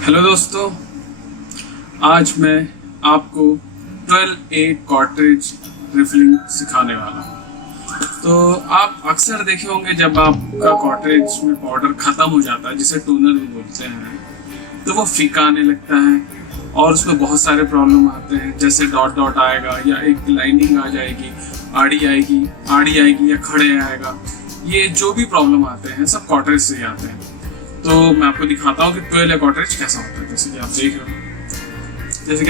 Hello दोस्तों, आज मैं आपको 12A कॉर्ट्रिज रिफिलिंग सिखाने वाला हूँ। तो आप अक्सर देखे होंगे जब आपका कॉर्ट्रिज में पाउडर ख़त्म हो जाता है, जिसे टोनर भी बोलते हैं, तो वो फीका आने लगता है और उसमें बहुत सारे प्रॉब्लम आते हैं, जैसे डॉट डॉट आएगा या एक लाइनिंग आ जाएगी, आड़ी आएगी या खड़े आएगा। ये जो भी प्रॉब्लम आते हैं सब कॉर्ट्रिज से ही आते हैं। तो मैं आपको दिखाता हूँ कि 12A कॉर्ट्रिज कैसा होता है। जैसे कि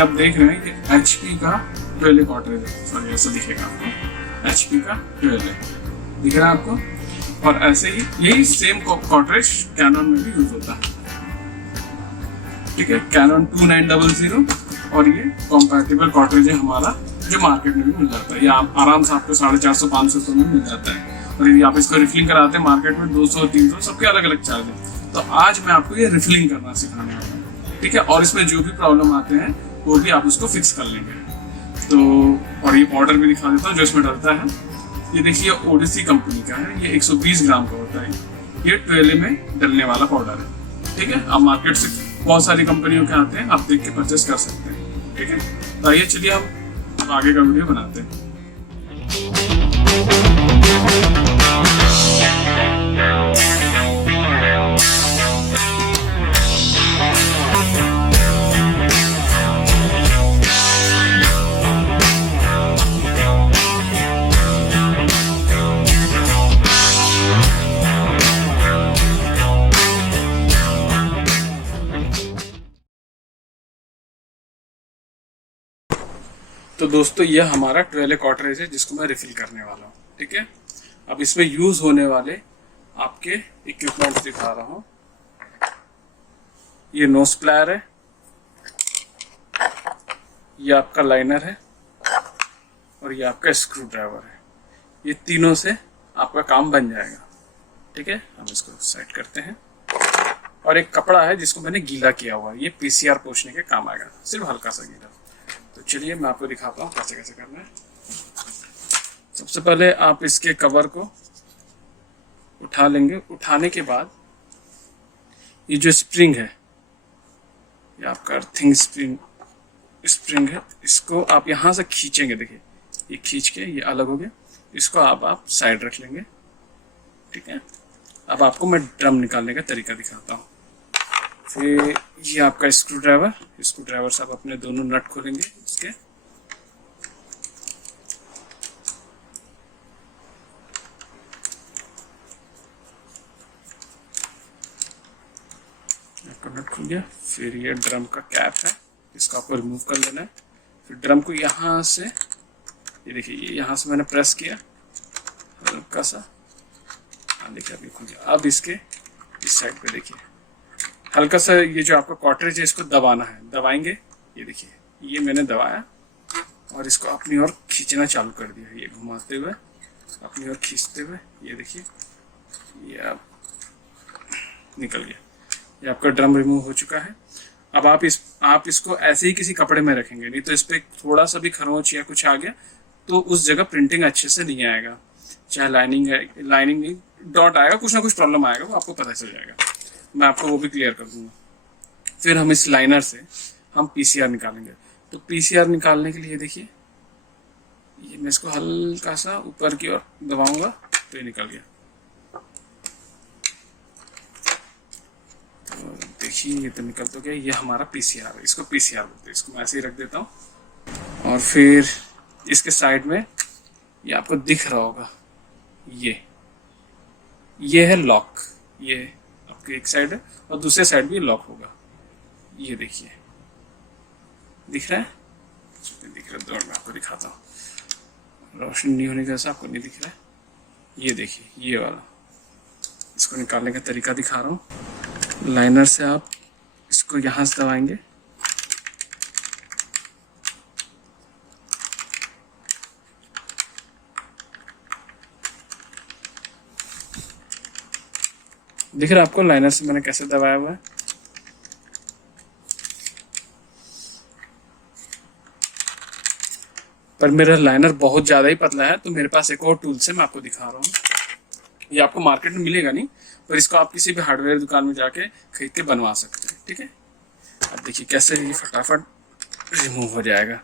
आप देख रहे हैं कि HP का 12A कॉर्ट्रिज है। सॉरी, ऐसा दिखेगा आपको, HP का 12A दिख रहा है आपको। और ऐसे ही यही सेम कॉर्ट्रिज कैनन में भी यूज होता है। ठीक है, कैनन 2900 और ये कॉम्पैटिबल कॉर्ट्रिज है हमारा, जो मार्केट में भी मिल जाता है। ये आराम से आपको 450-500 में मिल जाता है। और यदि आप इसको रिफिलिंग कराते हैं मार्केट में 200-300, सबके अलग अलग चार्ज है। तो आज मैं आपको ये रिफिलिंग करना सिखाने वाला हूँ। ठीक है, और इसमें जो भी प्रॉब्लम आते हैं वो भी आप उसको फिक्स कर लेंगे। तो और ये पाउडर भी दिखा देता हूँ जो इसमें डलता है। ये देखिए, ओडिसी कंपनी का है। ये 120 ग्राम का होता है। ये 12A में डलने वाला पाउडर है। ठीक है, आप मार्केट से बहुत सारी कंपनियों के आते हैं, आप देख के परचेस कर सकते हैं। ठीक है, तो आइए चलिए हम आगे का वीडियो बनाते हैं। तो दोस्तों, यह हमारा 12A कॉर्ट्रिज है जिसको मैं रिफिल करने वाला हूँ। ठीक है, अब इसमें यूज होने वाले आपके इक्विपमेंट दिखा रहा हूँ। ये नोज प्लायर है, ये आपका लाइनर है और ये आपका स्क्रू ड्राइवर है। ये तीनों से आपका काम बन जाएगा। ठीक है, हम इसको सेट करते हैं। और एक कपड़ा है जिसको मैंने गीला किया हुआ है, ये PCR पोंछने के काम आएगा, सिर्फ हल्का सा गीला। तो चलिए मैं आपको दिखाता हूँ कैसे कैसे करना है। सबसे पहले आप इसके कवर को उठा लेंगे। उठाने के बाद ये जो स्प्रिंग है, ये आपका अर्थिंग स्प्रिंग है, इसको आप यहाँ से खींचेंगे। देखिए, ये खींच के ये अलग हो गया। इसको आप साइड रख लेंगे। ठीक है, अब आपको मैं ड्रम निकालने का तरीका दिखाता हूँ। फिर ये आपका स्क्रू ड्राइवर से आप अपने दोनों नट खोलेंगे इसके। आपका नट खुल गया। फिर ये ड्रम का कैप है, इसको आपको रिमूव कर लेना है। फिर ड्रम को यहाँ से, ये देखिए, यहाँ से मैंने प्रेस किया हल्का सा। हाँ, देखिए अभी खुल गया। अब इसके इस साइड पे देखिए, हल्का सा ये जो आपका कॉर्ट्रिज है इसको दबाना है। दबाएंगे, ये देखिए, ये मैंने दबाया और इसको अपनी ओर खींचना चालू कर दिया। ये घुमाते हुए अपनी ओर खींचते हुए, ये देखिए, ये अब निकल गया। ये आपका ड्रम रिमूव हो चुका है। अब आप इसको ऐसे ही किसी कपड़े में रखेंगे, नहीं तो इस पर थोड़ा सा भी खरोंच या कुछ आ गया तो उस जगह प्रिंटिंग अच्छे से नहीं आएगा। चाहे लाइनिंग नहीं, डॉट आएगा, कुछ ना कुछ प्रॉब्लम आएगा, वो आपको पता चल जाएगा। मैं आपको वो भी क्लियर कर दूंगा। फिर हम इस लाइनर से हम PCR निकालेंगे। तो PCR निकालने के लिए देखिए, ये मैं इसको हल्का सा ऊपर की ओर दबाऊंगा तो ये निकल गया। तो देखिए, ये तो निकल तो गया। ये हमारा PCR है, इसको PCR बोलते हैं। इसको मैं ऐसे ही रख देता हूँ। और फिर इसके साइड में ये आपको दिख रहा होगा, ये है लॉक। ये आपके एक साइड है और दूसरे साइड भी लॉक होगा। ये देखिए, दिख रहा है? दिख रहा है, दौड़ में आपको दिखाता हूँ। रोशनी नहीं होने जैसा आपको नहीं दिख रहा है। ये देखिए, ये वाला, इसको निकालने का तरीका दिखा रहा हूँ। लाइनर से आप इसको यहाँ से दबाएंगे। दिख रहा है आपको लाइनर से मैंने कैसे दबाया हुआ है। पर मेरा लाइनर बहुत ज़्यादा ही पतला है, तो मेरे पास एक और टूल से मैं आपको दिखा रहा हूँ। ये आपको मार्केट में मिलेगा नहीं, पर इसको आप किसी भी हार्डवेयर दुकान में जाके खरीद के बनवा सकते हैं। ठीक है, अब देखिए कैसे ये फटाफट रिमूव हो जाएगा।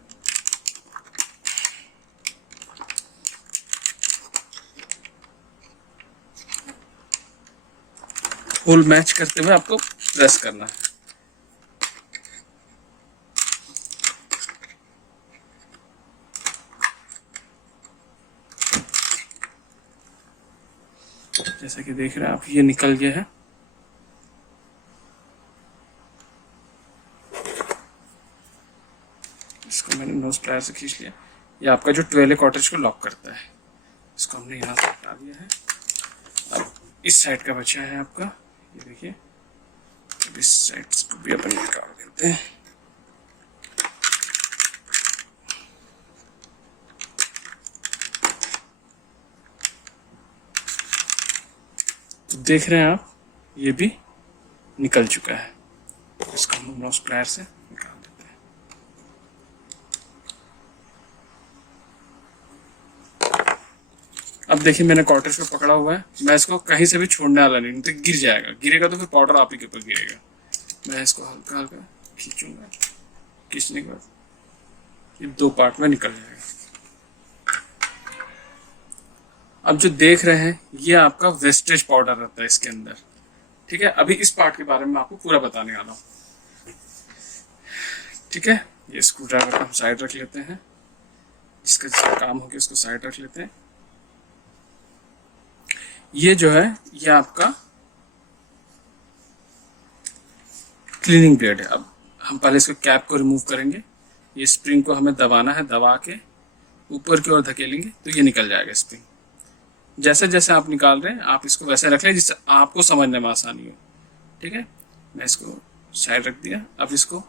फुल मैच करते हुए आपको प्रेस करना है। जैसा कि देख रहे हैं आप, ये निकल गया है। इसको मैंने नोज प्लायर से खींच लिया। ये आपका जो 12A कॉटेज को लॉक करता है, इसको हमने यहाँ से हटा दिया है। अब इस साइड का बचा है आपका, ये देखिए। अब इस साइड को भी अपन निकाल देते हैं। तो देख रहे हैं आप, ये भी निकल चुका है। इसको हम नोज प्लायर से निकाल देते हैं। अब देखिए मैंने कॉटेज को पकड़ा हुआ है, मैं इसको कहीं से भी छोड़ने वाला नहीं तो गिर जाएगा। गिरेगा तो फिर पाउडर आप ही के ऊपर गिरेगा। मैं इसको हल्का हल्का खींचूंगा। खींचने के बाद ये 2 पार्ट में निकल जाएगा। अब जो देख रहे हैं, ये आपका वेस्टेज पाउडर रहता है इसके अंदर। ठीक है, अभी इस पार्ट के बारे में आपको पूरा बताने वाला हूँ। ठीक है, ये स्क्रू ड्राइवर को हम साइड रख लेते हैं। इसका जिसका काम हो गया उसको साइड रख लेते हैं। ये जो है, ये आपका क्लीनिंग ब्लेड है। अब हम पहले इसको कैप को रिमूव करेंगे। ये स्प्रिंग को हमें दबाना है, दबा के ऊपर की ओर धकेलेंगे तो ये निकल जाएगा स्प्रिंग। जैसे जैसे आप निकाल रहे हैं आप इसको वैसे रख लें जिससे आपको समझने में आसानी हो। ठीक है, मैं इसको साइड रख दिया। अब इसको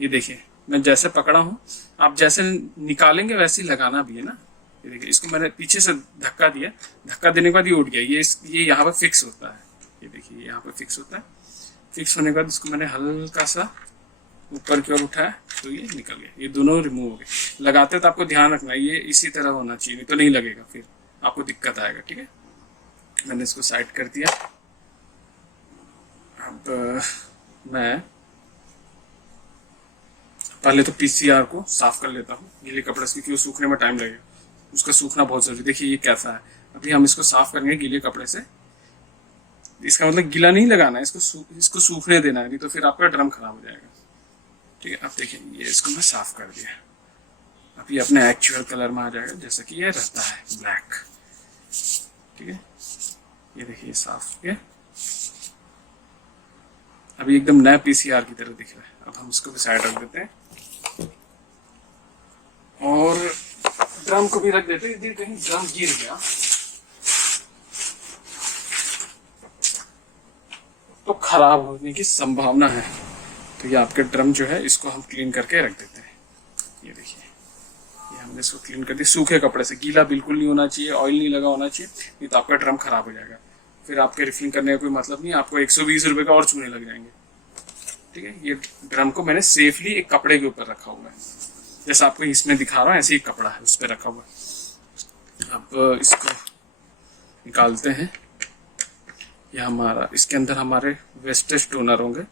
ये देखिए, मैं जैसे पकड़ा हूँ, आप जैसे निकालेंगे वैसे ही लगाना भी है ना। ये देखिए, इसको मैंने पीछे से धक्का दिया। धक्का देने के बाद ये उठ गया। ये यहाँ पर फिक्स होता है। ये देखिए, यहाँ पर फिक्स होता है। फिक्स होने के बाद इसको मैंने हल्का सा ऊपर की ओर उठाया तो ये निकल गया। ये दोनों रिमूव हो गए। लगाते तो आपको ध्यान रखना है ये इसी तरह होना चाहिए, नहीं तो नहीं लगेगा, फिर आपको दिक्कत आएगा। ठीक है, मैंने इसको साइड कर दिया। अब मैं पहले तो पीसीआर को साफ कर लेता हूँ गीले कपड़े से, क्योंकि वो सूखने में टाइम लगेगा। उसका सूखना बहुत जरूरी। देखिए ये कैसा है। अभी हम इसको साफ करेंगे गीले कपड़े से। इसका मतलब गीला नहीं लगाना है, इसको सूखने देना है, नहीं तो फिर आपका ड्रम खराब हो जाएगा। ठीक है, अब देखिए ये इसको मैं साफ कर दिया। अब ये अपने एक्चुअल कलर में आ जाएगा जैसा कि ये रहता है, ब्लैक। ठीक है, ये देखिए साफ हो गया। अभी एकदम नया पीसीआर की तरह दिख रहा है। अब हम इसको भी साइड रख देते हैं और ड्रम को भी रख देते हैं। यदि कहीं ड्रम गिर गया तो खराब होने की संभावना है। तो ये आपके ड्रम जो है, इसको हम क्लीन करके रख देते हैं। ये देखिए, ये हमने इसको क्लीन कर दिया सूखे कपड़े से। गीला बिल्कुल नहीं होना चाहिए, ऑयल नहीं लगा होना चाहिए, नहीं तो आपका ड्रम खराब हो जाएगा। फिर आपके रिफिलिंग करने का कोई मतलब नहीं, आपको 120 रुपए का और चूने लग जाएंगे। ठीक है, ये ड्रम को मैंने सेफली एक कपड़े के ऊपर रखा हुआ है, जैसा आपको इसमें दिखा रहा हूँ ऐसे ही कपड़ा है उस पर रखा हुआ है। अब इसको निकालते हैं। यह हमारा, इसके अंदर हमारे वेस्टेज टोनर होंगे।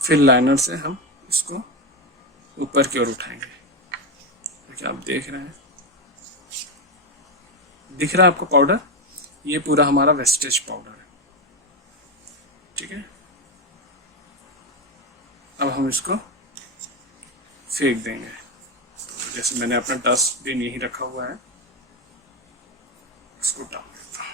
फिर लाइनर से हम इसको ऊपर की ओर उठाएंगे। देखिए आप देख रहे हैं, दिख रहा है आपको पाउडर? ये पूरा हमारा वेस्टेज पाउडर है। ठीक है, अब हम इसको फेंक देंगे। तो जैसे मैंने अपना डस्टबिन यहीं रखा हुआ है, इसको डाल देता हूँ।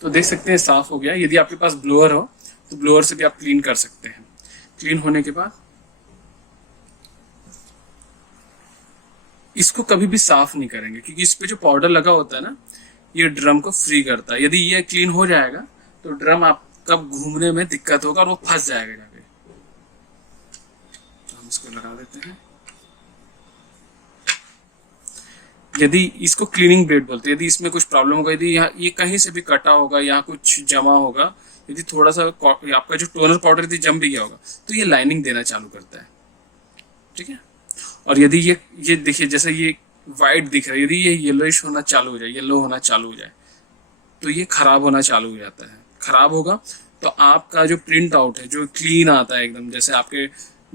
तो देख सकते हैं साफ हो गया। यदि आपके पास ब्लोअर हो तो ब्लोअर से भी आप क्लीन कर सकते हैं। क्लीन होने के बाद इसको कभी भी साफ नहीं करेंगे, क्योंकि इस पे जो पाउडर लगा होता है ना, ये ड्रम को फ्री करता है। यदि ये क्लीन हो जाएगा तो ड्रम आपका घूमने में दिक्कत होगा और वो फंस जाएगा जाके। तो हम इसको लगा देते हैं। यदि इसको क्लीनिंग ब्लेड बोलते हैं, यदि इसमें कुछ प्रॉब्लम होगा, यदि यहाँ ये कहीं से भी कटा होगा, यहाँ कुछ जमा होगा, यदि थोड़ा सा आपका जो टोनर पाउडर यदि जम भी गया होगा तो ये लाइनिंग देना चालू करता है। ठीक है। और यदि ये देखिए जैसे ये वाइट दिख रहा है, यदि ये येलोइश होना चालू हो जाए, येलो होना चालू हो जाए, तो ये खराब होना चालू हो जाता है। खराब होगा तो आपका जो प्रिंट आउट है जो क्लीन आता है एकदम, जैसे आपके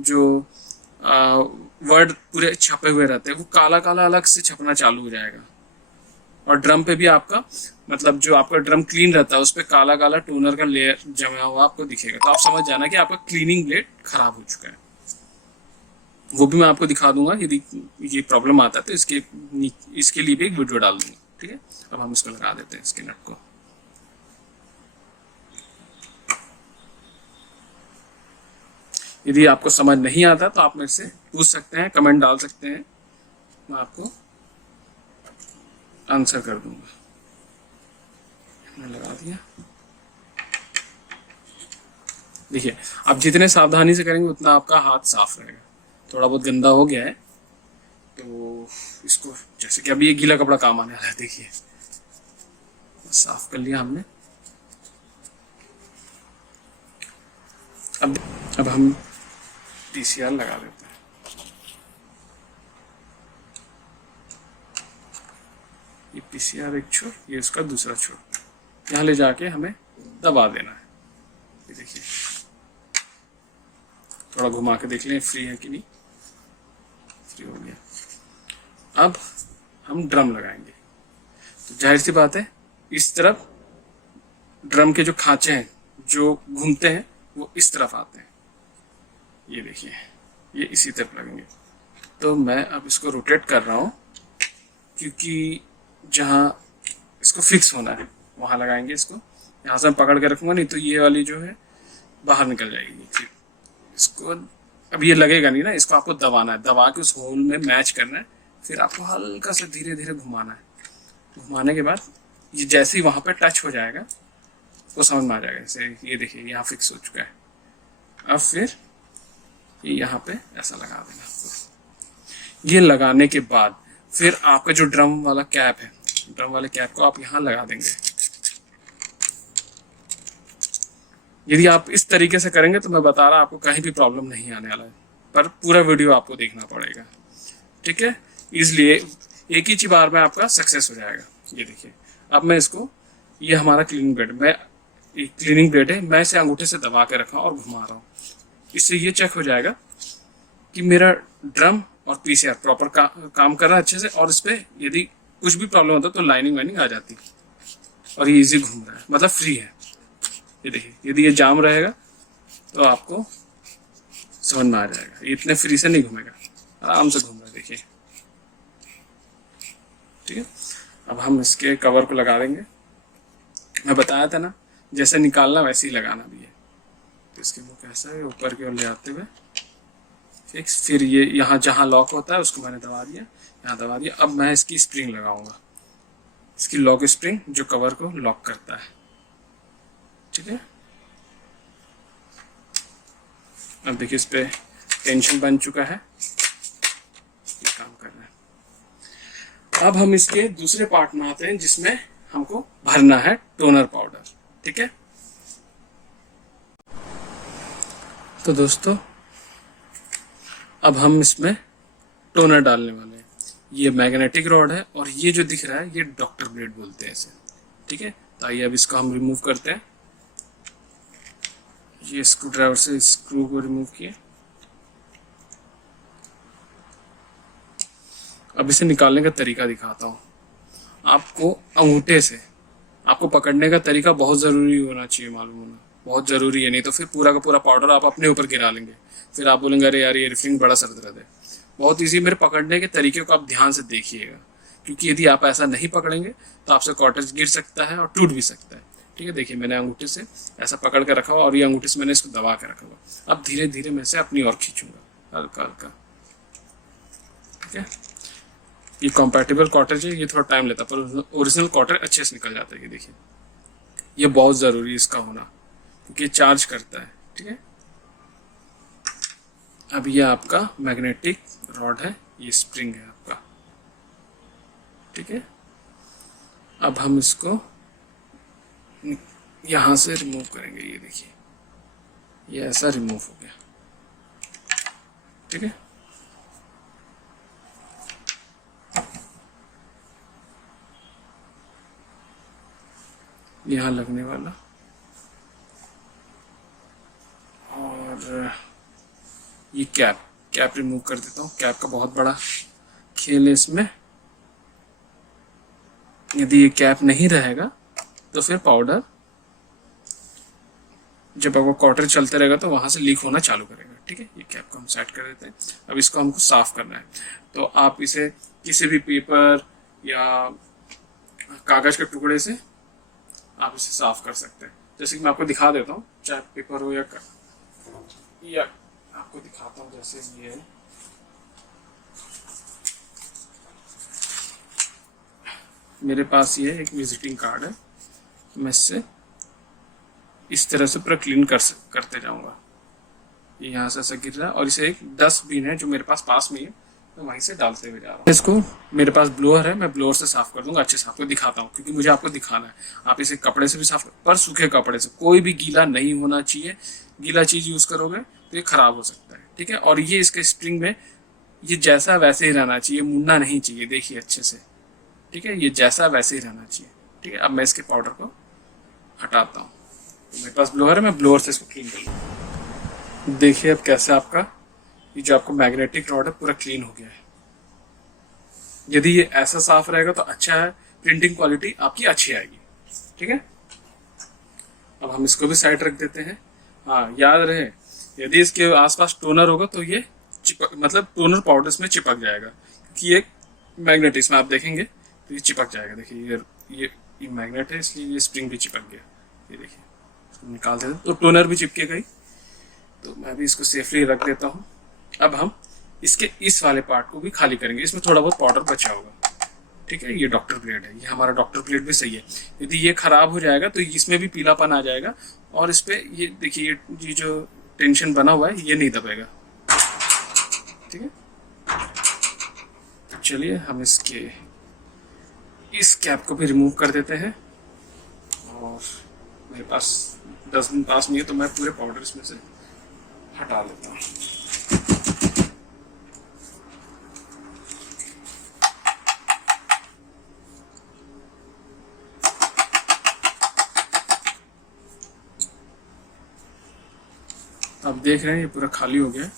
जो वर्ड पूरे छपे हुए रहते हैं वो काला काला अलग से छपना चालू हो जाएगा। और ड्रम पे भी आपका मतलब जो आपका ड्रम क्लीन रहता है उस पर काला काला टोनर का लेयर जमा हुआ आपको दिखेगा, तो आप समझ जाना कि आपका क्लीनिंग ब्लेड खराब हो चुका है। वो भी मैं आपको दिखा दूंगा, यदि ये प्रॉब्लम आता है तो इसके लिए भी एक वीडियो डाल दूंगा। ठीक है। अब हम इसको लगा देते हैं इसके नट को। यदि आपको समझ नहीं आता तो आप मेरे से पूछ सकते हैं, कमेंट डाल सकते हैं, मैं आपको आंसर कर दूंगा। मैंने लगा दिया। देखिए आप जितने सावधानी से करेंगे उतना आपका हाथ साफ रहेगा। थोड़ा बहुत गंदा हो गया है तो इसको जैसे कि अभी ये गीला कपड़ा काम आने वाला है, देखिए साफ कर लिया हमने। अब हम पीसीआर लगा देते हैं। ये पीसीआर एक छोर, ये इसका दूसरा छोर, यहाँ ले जाके हमें दबा देना है। ये देखिए थोड़ा घुमा के देख लें फ्री है कि नहीं। फ्री हो गया। अब हम ड्रम लगाएंगे। तो जाहिर सी बात है इस तरफ ड्रम के जो खांचे हैं जो घूमते हैं वो इस तरफ आते हैं। ये देखिए ये इसी तरफ लगेंगे। तो मैं अब इसको रोटेट कर रहा हूँ क्योंकि जहाँ इसको फिक्स होना है वहाँ लगाएंगे इसको। यहाँ से मैं पकड़ के रखूँगा, नहीं तो ये वाली जो है बाहर निकल जाएगी। इसको अब ये लगेगा नहीं ना, इसको आपको दबाना है, दबा के उस होल में मैच करना है। फिर आपको हल्का से धीरे धीरे घुमाना है। घुमाने के बाद ये जैसे ही वहाँ पे टच हो जाएगा वो समझ में आ जाएगा। जैसे ये देखिए यहाँ फिक्स हो चुका है। अब फिर ये यहाँ पे ऐसा लगा देना आपको। ये लगाने के बाद फिर आपका जो ड्रम वाला कैप है, ड्रम वाले कैप को आप यहाँ लगा देंगे। यदि आप इस तरीके से करेंगे तो मैं बता रहा आपको कहीं भी प्रॉब्लम नहीं आने वाला है, पर पूरा वीडियो आपको देखना पड़ेगा। ठीक है। इसलिए एक ही बार में आपका सक्सेस हो जाएगा। ये देखिए अब मैं इसको, ये हमारा क्लीनिंग ब्लेड, मैं क्लीनिंग ब्लेड है, मैं इसे अंगूठे से दबा के रखा और घुमा रहा हूँ। इससे ये चेक हो जाएगा कि मेरा ड्रम और पीसीआर प्रॉपर काम कर रहा है अच्छे से, और इस पर यदि कुछ भी प्रॉब्लम होता है तो लाइनिंग वाइनिंग आ जाती और ये इजी घूम रहा है, मतलब फ्री है। ये देखिए यदि ये जाम रहेगा तो आपको समझ में आ जाएगा, ये इतने फ्री से नहीं घूमेगा, आराम से घूम रहा है। देखिए ठीक है। अब हम इसके कवर को लगा देंगे। मैं बताया था ना जैसे निकालना वैसे ही लगाना भी है। तो इसके मुँह कैसा है ऊपर की ओर ले आते हुए फिक्स। फिर ये यहाँ जहाँ लॉक होता है उसको मैंने दबा दिया, यहाँ दबा दिया। अब मैं इसकी स्प्रिंग लगाऊंगा, इसकी लॉक स्प्रिंग जो कवर को लॉक करता है। ठीक है। अब देखिए इस पे टेंशन बन चुका है, ये काम कर रहा है। अब हम इसके दूसरे पार्ट में आते हैं जिसमें हमको भरना है टोनर पाउडर। ठीक है। तो दोस्तों अब हम इसमें टोनर डालने वाले हैं। ये मैग्नेटिक रॉड है और ये जो दिख रहा है ये डॉक्टर ब्लेड बोलते हैं इसे। ठीक है। तो आइए अब इसको हम रिमूव करते हैं। ये स्क्रू ड्राइवर से स्क्रू को रिमूव किए। अब इसे निकालने का तरीका दिखाता हूँ आपको। अंगूठे से आपको पकड़ने का तरीका बहुत ज़रूरी होना चाहिए, मालूम होना बहुत ज़रूरी है, नहीं तो फिर पूरा का पूरा पाउडर आप अपने ऊपर गिरा लेंगे। फिर आप बोलेंगे अरे यार ये रिफिलिंग बड़ा सरदर्द है। बहुत ईजी, मेरे पकड़ने के तरीके को आप ध्यान से देखिएगा, क्योंकि यदि आप ऐसा नहीं पकड़ेंगे तो आपसे कॉर्टेज गिर सकता है और टूट भी सकता है। ठीक है। देखिए मैंने अंगूठे से ऐसा पकड़ कर रखा हुआ और ये अंगूठे से मैंने इसको दबा कर रखा हुआ। अब धीरे धीरे मैं इसे अपनी ओर खींचूंगा हल्का हल्का। ठीक है। ये कॉम्पैटिबल कॉर्टेज है, ये थोड़ा टाइम लेता है, पर ओरिजिनल कॉर्टेज अच्छे से निकल जाता है। ये देखिए ये बहुत ज़रूरी है इसका होना, क्योंकि चार्ज करता है। ठीक है। अब ये आपका मैग्नेटिक रॉड है, ये स्प्रिंग है आपका। ठीक है, अब हम इसको यहाँ से रिमूव करेंगे। ये देखिए, ये ऐसा रिमूव हो गया। ठीक है, यहाँ लगने वाला, और ये कैप रिमूव कर देता हूँ। कैप का बहुत बड़ा खेल है इसमें। यदि ये कैप नहीं रहेगा तो फिर पाउडर जब आपको क्वार्टर चलते रहेगा तो वहां से लीक होना चालू करेगा। ठीक है, ये कैप को हम सेट कर देते हैं। अब इसको हमको साफ करना है, तो आप इसे किसी भी पेपर या कागज के टुकड़े से आप इसे साफ कर सकते हैं। जैसे कि मैं आपको दिखा देता हूँ, चाहे पेपर हो या आपको दिखाता हूँ। जैसे ये मेरे पास ये एक विजिटिंग कार्ड है, मैं इससे इस तरह से पूरा क्लीन करते जाऊंगा। ये यहाँ से ऐसा गिर रहा है, और इसे एक डस्टबिन है जो मेरे पास में ही है, मैं वहीं से डालते हुए जा रहा हूँ। इसको मेरे पास ब्लोअर है, मैं ब्लोअर से साफ कर दूंगा अच्छे से। आपको दिखाता हूँ क्योंकि मुझे आपको दिखाना है। आप इसे कपड़े से भी साफ पर सूखे कपड़े से, कोई भी गीला नहीं होना चाहिए। गीला चीज यूज करोगे तो ये खराब हो सकता है। ठीक है, और ये इसके स्प्रिंग में ये जैसा वैसे ही रहना चाहिए, मुड़ना नहीं चाहिए। देखिए अच्छे से, ठीक है, ये जैसा वैसे ही रहना चाहिए। ठीक है, अब मैं इसके पाउडर को हटाता हूँ। तो मेरे पास ब्लोअर है, मैं ब्लोअर से इसको क्लीन कर लूँ। देखिए अब कैसे आपका ये जो आपका मैग्नेटिक रॉड है पूरा क्लीन हो गया है। यदि ये ऐसा साफ रहेगा तो अच्छा है, प्रिंटिंग क्वालिटी आपकी अच्छी आएगी। ठीक है, अब हम इसको भी साइड रख देते हैं। हाँ, याद रहे, यदि इसके आसपास टोनर होगा तो ये चिपक, मतलब टोनर पाउडर में चिपक जाएगा, क्योंकि ये मैग्नेट इसमें आप देखेंगे तो ये चिपक जाएगा। देखिए ये मैग्नेट है, इसलिए ये स्प्रिंग भी चिपक गया। ये देखिए, निकाल देते तो टोनर भी चिपके गई। तो मैं भी इसको सेफली रख देता हूँ। अब हम इसके इस वाले पार्ट को भी खाली करेंगे, इसमें थोड़ा बहुत पाउडर बचा होगा। ठीक है, ये डॉक्टर ग्रेड है, ये हमारा डॉक्टर ग्रेड भी सही है। यदि ये खराब हो जाएगा तो इसमें भी पीलापन आ जाएगा, और इस पे ये देखिए ये जो टेंशन बना हुआ है ये नहीं दबेगा। ठीक है, तो चलिए हम इसके इस कैप को भी रिमूव कर देते हैं। और मेरे पास डस्टबिन पास में है, तो मैं पूरे पाउडर इसमें से हटा लेता हूँ। आप देख रहे हैं ये पूरा खाली हो गया है।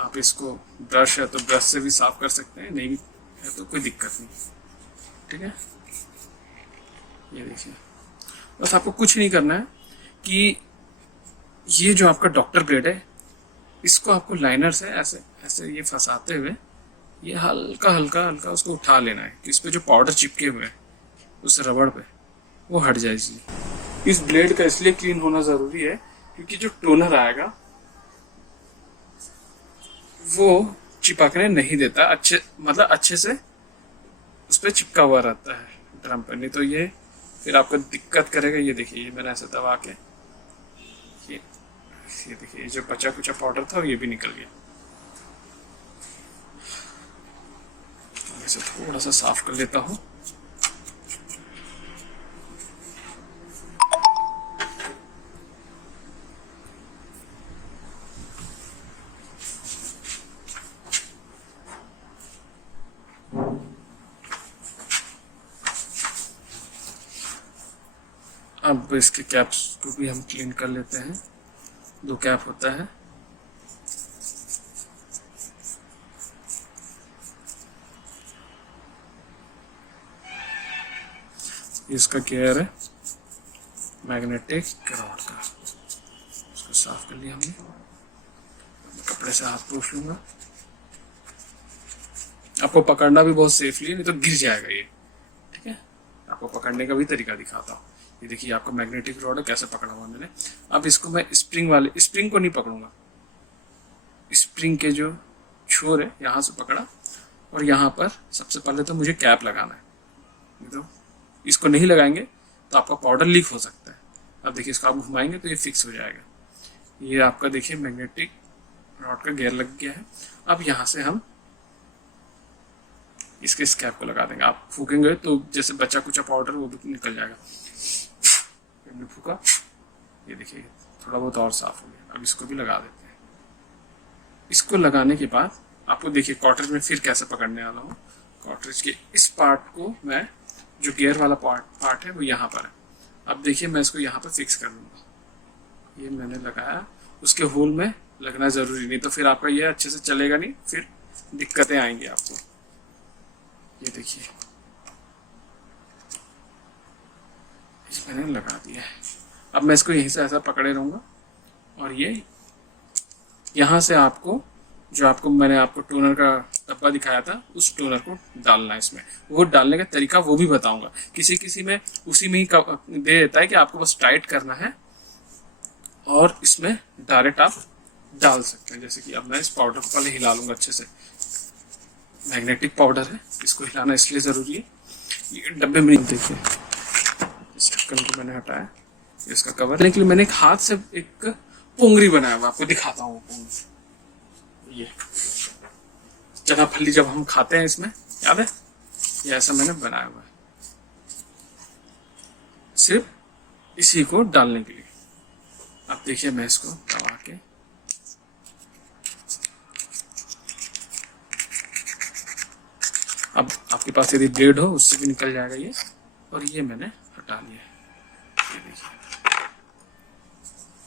आप इसको ब्रश है तो ब्रश से भी साफ कर सकते हैं, नहीं है तो कोई दिक्कत नहीं। ठीक है, ये देखिए, बस आपको कुछ नहीं करना है कि ये जो आपका डॉक्टर ग्रेड है इसको आपको लाइनर से ऐसे ऐसे ये फंसाते हुए ये हल्का हल्का हल्का उसको उठा लेना है कि इस पे जो पाउडर चिपके हुए हैं उस रबड़ पे वो हट जाए। इसलिए इस ब्लेड का इसलिए क्लीन होना जरूरी है क्योंकि जो टोनर आएगा वो चिपकने नहीं देता, अच्छे से उस पर चिपका हुआ रहता है ड्रम पर, नहीं तो ये फिर आपको दिक्कत करेगा। ये देखिए, ये मैंने ऐसे दबा के ये देखिए, ये जो बचा कुचा पाउडर था ये भी निकल गया। इसे थोड़ा सा साफ कर लेता हूँ। अब इसके कैप्स को भी हम क्लीन कर लेते हैं। 2 कैप होता है। इसका गियर है मैग्नेटिक रॉड का, उसको साफ कर लिया हमने। कपड़े से हाथ पोंछ लूंगा। आपको पकड़ना भी बहुत सेफली, नहीं तो गिर जाएगा ये। ठीक है, आपको पकड़ने का भी तरीका दिखाता हूँ। ये देखिए आपका मैग्नेटिक रॉड है, कैसे पकड़ा हुआ मैंने। अब इसको मैं स्प्रिंग को नहीं पकड़ूंगा, स्प्रिंग के जो छोर है यहाँ से पकड़ा, और यहाँ पर सबसे पहले तो मुझे कैप लगाना है। तो इसको नहीं लगाएंगे तो आपका पाउडर लीक हो सकता है। अब देखिए, इसको आप घुमाएंगे तो ये फिक्स हो जाएगा। ये आपका देखिए मैग्नेटिक रॉड का गियर लग गया है। अब यहाँ से हम इसके स्कैप को लगा देंगे। आप फूकेंगे तो जैसे बचा कुचा पाउडर वो भी निकल जाएगा। हमने फूका, ये देखिए थोड़ा बहुत और साफ हो गया। अब इसको भी लगा देते हैं। इसको लगाने के बाद आपको देखिए कॉटरेज में फिर कैसे पकड़ने वाला हूँ। कॉटरेज के इस पार्ट को मैं, जो गियर वाला पार्ट है वो यहाँ पर है। अब देखिए मैं इसको यहाँ पर फिक्स कर लूँगा। ये मैंने लगाया, उसके होल में लगना ज़रूरी नहीं तो फिर आपका ये अच्छे से चलेगा नहीं, फिर दिक्कतें आएंगी आपको। ये देखिए मैंने लगा दिया है। अब मैं इसको यहीं से ऐसा पकड़े रहूँगा और ये यहाँ से आपको, जो आपको मैंने आपको टोनर का डब्बा दिखाया था, उस टोनर को डालना है इसमें। वो डालने का तरीका वो भी बताऊंगा। किसी किसी में उसी में ही दे देता है कि आपको बस टाइट करना है और इसमें डायरेक्ट आप डाल सकते हैं। जैसे कि अब मैं इस पाउडर को पहले हिला लूँगा अच्छे से। मैग्नेटिक पाउडर है, इसको हिलाना इसलिए ज़रूरी है। ये डब्बे में देखिए इस ढक्कन को मैंने हटाया, इसका कवर लेने के लिए मैंने एक हाथ से एक पोंगरी बनाया हुआ, आपको दिखाता हूँ। पोंगरी ये चना फली जब हम खाते हैं इसमें, याद है, ये ऐसा मैंने बनाया हुआ है सिर्फ इसी को डालने के लिए। अब देखिए मैं इसको दबा के अब आपके पास यदि ब्लेड हो उससे भी निकल जाएगा ये, और ये मैंने हटा लिया है। ये देखिए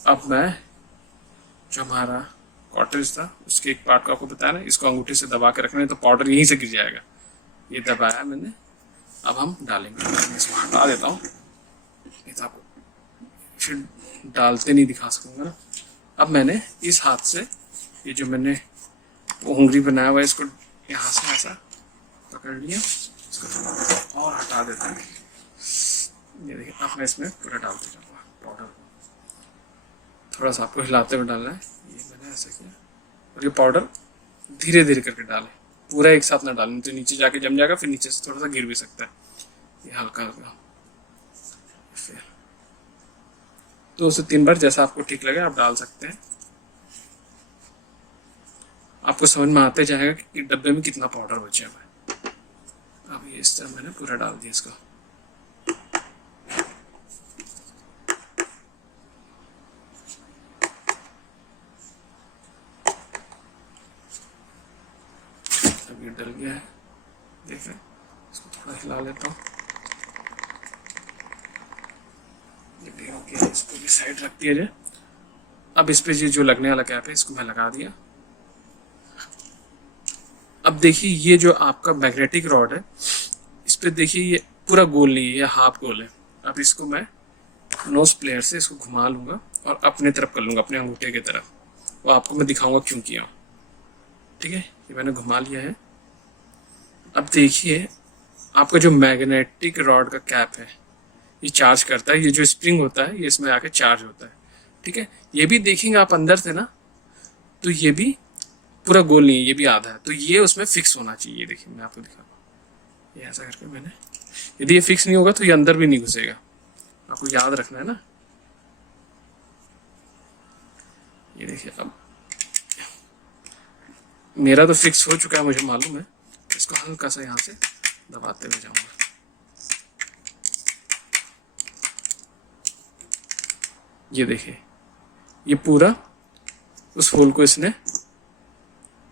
अब मैं जो हमारा कॉटरेज था उसके एक पार्ट को आपको बताया ना, इसको अंगूठे से दबा के रखना है तो पाउडर यहीं से गिर जाएगा। ये दबाया मैंने, अब हम डालेंगे। मैं इसको हटा देता हूँ, नहीं तो आपको फिर डालते नहीं दिखा सकूँगा ना। अब मैंने इस हाथ से ये जो मैंने उंगली बनाया हुआ है इसको यहाँ से ऐसा पकड़ लिया, इसको थोड़ा और हटा देते हैं। ये देखिए अब मैं इसमें पूरा डालते जाऊँगा पाउडर को। थोड़ा सा आपको हिलाते हुए डालना है। ये मैंने ऐसा किया और ये पाउडर धीरे धीरे करके डालें, पूरा एक साथ ना डालें तो नीचे जाके जम जाएगा, फिर नीचे से थोड़ा सा गिर भी सकता है। ये हल्का हल्का फिर 2 से 3 बार जैसा आपको ठीक लगे आप डाल सकते हैं। आपको समझ में आते जाएगा कि डब्बे में कितना पाउडर बचा हुआ है। अब ये इस तरह मैंने पूरा डाल दिया इसको। अब ये डल गया है, देख रहे हैं, इसको थोड़ा हिला लेता हूँ। ये भी हो गया, इसको भी साइड रख दिया जाए। अब इस पे ये जो लगने वाला कैप है इसको मैं लगा दिया। अब देखिए ये जो आपका मैग्नेटिक रॉड है इस पे देखिए ये पूरा गोल नहीं है, ये हाफ गोल है। अब इसको मैं नोज प्लेयर से इसको घुमा लूँगा और अपने तरफ कर लूँगा, अपने अंगूठे की तरफ। वो आपको मैं दिखाऊंगा क्यों किया। ठीक है, ये मैंने घुमा लिया है। अब देखिए आपका जो मैग्नेटिक रॉड का कैप है ये चार्ज करता है, ये जो स्प्रिंग होता है ये इसमें आके चार्ज होता है। ठीक है, ये भी देखेंगे आप अंदर से ना, तो ये भी पूरा गोल नहीं है, ये भी आधा है, तो ये उसमें फिक्स होना चाहिए। ये देखिए मैं आपको दिखा, ये ऐसा करके मैंने, यदि ये फिक्स नहीं होगा तो ये अंदर भी नहीं घुसेगा, आपको याद रखना है ना। ये देखिए अब मेरा तो फिक्स हो चुका है, मुझे मालूम है। इसको हल्का सा यहाँ से दबाते हुए जाऊंगा। ये देखिए ये पूरा उस होल को इसने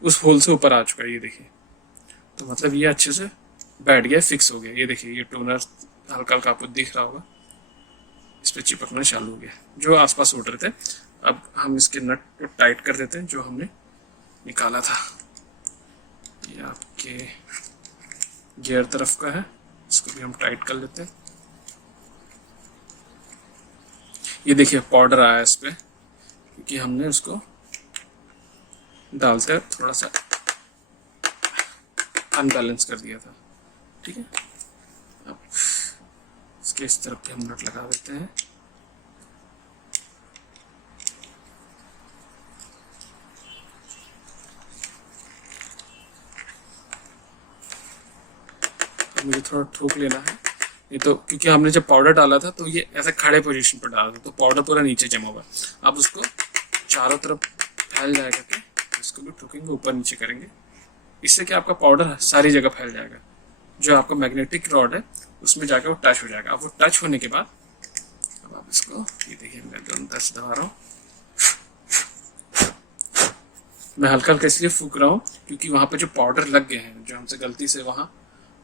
उस होल से ऊपर आ चुका है। ये देखिए, तो मतलब ये अच्छे से बैठ गया, फिक्स हो गया। ये देखिए ये टोनर हल्का हल्का आपको दिख रहा होगा, इस पर चिपकना चालू हो गया जो आसपास उड़ रहे थे। अब हम इसके नट को टाइट कर देते हैं जो हमने निकाला था। ये आपके गियर तरफ का है, इसको भी हम टाइट कर लेते हैं। ये देखिए पाउडर आया इस पर, क्योंकि हमने उसको डालते थोड़ा सा अनबैलेंस कर दिया था। ठीक है, अब इसके इस तरफ भी हम नट लगा देते हैं। मुझे थोड़ा ठोक लेना है, नहीं तो क्योंकि हमने जब पाउडर डाला था तो ये ऐसे खड़े पोजीशन पर डाला था तो पाउडर पूरा नीचे जमा हुआ। अब उसको चारों तरफ फैल जाएगा, इसको भी ठोकेंगे, ऊपर नीचे करेंगे, इससे क्या आपका पाउडर सारी जगह फैल जाएगा। जो आपका मैग्नेटिक रॉड है उसमें जाके वो टच हो जाएगा। अब वो टच होने के बाद अब आप इसको, ये देखिए मैं दोनों टच दबा रहा हूँ। मैं हल्का हल्का इसलिए फूक रहा हूँ क्योंकि वहां पे जो पाउडर लग गए हैं, जो हमसे गलती से वहां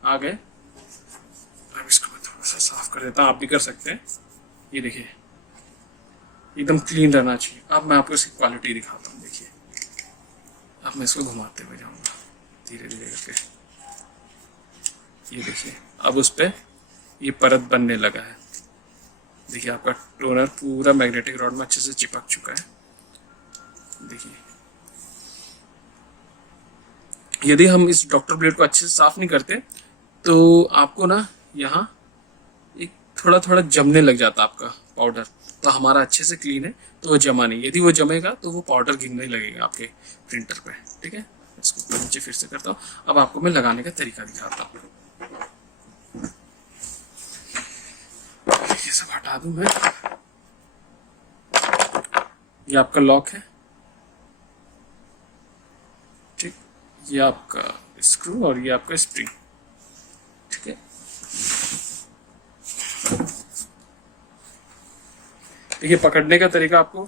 आ गए। अब इसको मैं थोड़ा सा साफ कर देता हूँ, आप भी कर सकते हैं। ये देखिए एकदम क्लीन रहना चाहिए। अब मैं आपको इसकी क्वालिटी दिखाता हूँ। देखिए अब मैं इसको घुमाते हुए जाऊंगा धीरे धीरे करके। ये देखिए अब उस पर ये परत बनने लगा है। देखिए आपका टोनर पूरा मैग्नेटिक रॉड में अच्छे से चिपक चुका है। देखिए यदि हम इस डॉक्टर ब्लेड को अच्छे से साफ नहीं करते तो आपको ना यहाँ एक थोड़ा थोड़ा जमने लग जाता आपका पाउडर। तो हमारा अच्छे से क्लीन है तो वो जमा नहीं। यदि वो जमेगा तो वो पाउडर गिरने लगेगा आपके प्रिंटर पे। ठीक है, इसको नीचे फिर से करता हूँ। अब आपको मैं लगाने का तरीका दिखाता हूँ। ये सब हटा दूं मैं। ये आपका लॉक है, ठीक। ये आपका स्क्रू और ये आपका स्प्रिंग, ठीक है। देखिए पकड़ने का तरीका आपको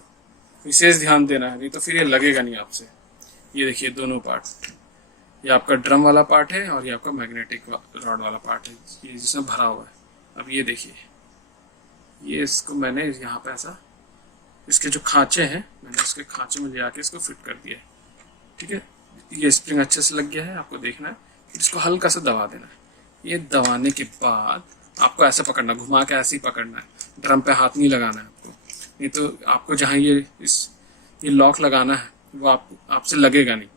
विशेष ध्यान देना है, नहीं तो फिर ये लगेगा नहीं आपसे। ये देखिए दोनों पार्ट, ये आपका ड्रम वाला पार्ट है और ये आपका मैग्नेटिक रॉड वाला पार्ट है, ये जिसमें भरा हुआ है। अब ये देखिए, ये इसको मैंने यहाँ पे ऐसा, इसके जो खांचे हैं मैंने उसके खांचे में ले आके इसको फिट कर दिया है, ठीक है। ये स्प्रिंग अच्छे से लग गया है, आपको देखना है। इसको हल्का सा दबा देना है। ये दबाने के बाद आपको ऐसे पकड़ना, घुमा के ऐसे ही पकड़ना है। ड्रम पे हाथ नहीं लगाना है आपको, नहीं तो आपको जहाँ ये लॉक लगाना है वो आपसे लगेगा नहीं,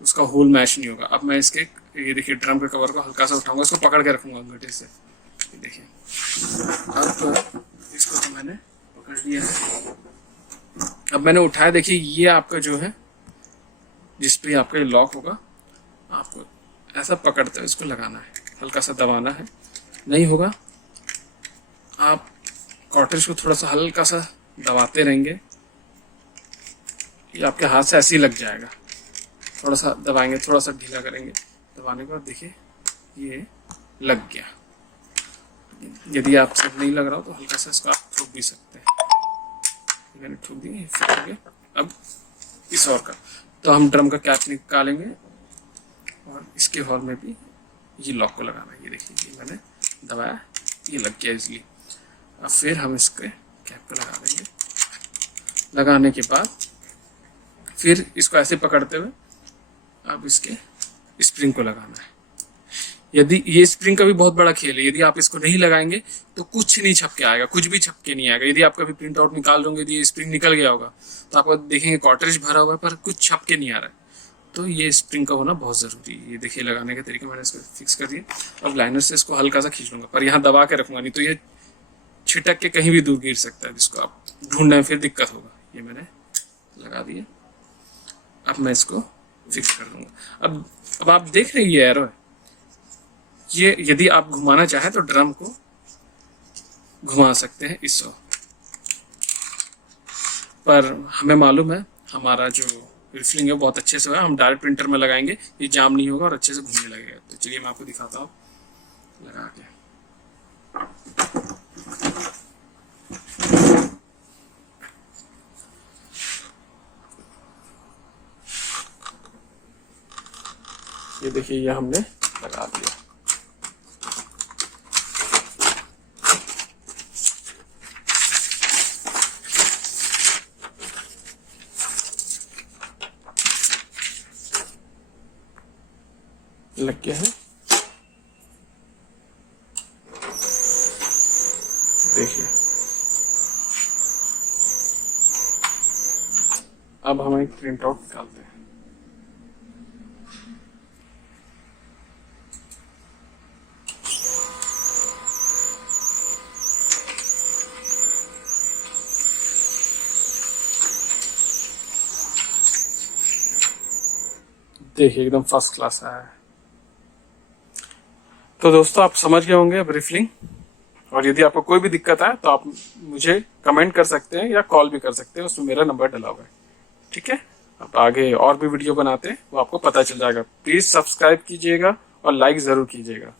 उसका होल मैच नहीं होगा। अब मैं इसके, ये देखिए ड्रम के कवर को हल्का सा उठाऊंगा, इसको पकड़ के रखूंगा अंगूठे से। ये देखिए अब इसको तो मैंने पकड़ लिया है। अब मैंने उठाया, देखिए ये आपका जो है जिसपे आपका ये लॉक होगा, आपको ऐसा पकड़ते हुए इसको लगाना है, हल्का सा दबाना है। नहीं होगा, आप कॉर्ट्रिज को थोड़ा सा हल्का सा दबाते रहेंगे, ये आपके हाथ से ऐसे ही लग जाएगा। थोड़ा सा दबाएंगे, थोड़ा सा ढीला करेंगे, दबाने के बाद देखिए ये लग गया। यदि आप सब नहीं लग रहा हो तो हल्का सा इसको आप ठोक भी सकते हैं। मैंने ठोक दी, फिट हो गया। अब इस और का तो हम ड्रम का कैप निकालेंगे और इसके हॉल में भी ये लॉक को लगाना है। ये देखिए, ये मैंने दबाया, ये लग गया इजली। अब फिर हम इसके कैप को लगा देंगे। लगाने के बाद फिर इसको ऐसे पकड़ते हुए अब इसके स्प्रिंग को लगाना है। यदि ये स्प्रिंग का भी बहुत बड़ा खेल है, यदि आप इसको नहीं लगाएंगे तो कुछ नहीं छपके आएगा, कुछ भी छपके नहीं आएगा। यदि आप कभी प्रिंट आउट निकाल दोगे, यदि ये स्प्रिंग निकल गया होगा तो आप देखेंगे कॉर्ट्रिज भरा हुआ है पर कुछ छपके नहीं आ रहा है। तो ये स्प्रिंग का होना बहुत ज़रूरी है। ये देखिए लगाने के तरीके मैंने इसको फिक्स कर दिया। अब लाइनर से इसको हल्का सा खींच लूंगा, पर यहाँ दबा के रखूंगा, नहीं तो ये छिटक के कहीं भी दूर गिर सकता है, जिसको आप ढूंढने में फिर दिक्कत होगा। ये मैंने लगा दिया। अब मैं इसको फिक्स कर दूंगा। अब आप देख रहे हैं ये एरो है, ये यदि आप घुमाना चाहें तो ड्रम को घुमा सकते हैं इस ओर, पर हमें मालूम है हमारा जो रिफिलिंग है बहुत अच्छे से हुआ है। हम डायरेक्ट प्रिंटर में लगाएंगे, ये जाम नहीं होगा और अच्छे से घूमने लगेगा। तो चलिए मैं आपको दिखाता हूँ लगा के। ये देखिए, ये हमने लगा दिया। लग गया है, देखिए। अब हम एक प्रिंट आउट निकालते हैं। देखिए एकदम फर्स्ट क्लास आया है। तो दोस्तों आप समझ गए होंगे अब रिफिलिंग, और यदि आपको कोई भी दिक्कत आए तो आप मुझे कमेंट कर सकते हैं या कॉल भी कर सकते हैं, उसमें मेरा नंबर डला हुआ है, ठीक है। अब आगे और भी वीडियो बनाते हैं, वो आपको पता चल जाएगा। प्लीज सब्सक्राइब कीजिएगा और लाइक ज़रूर कीजिएगा।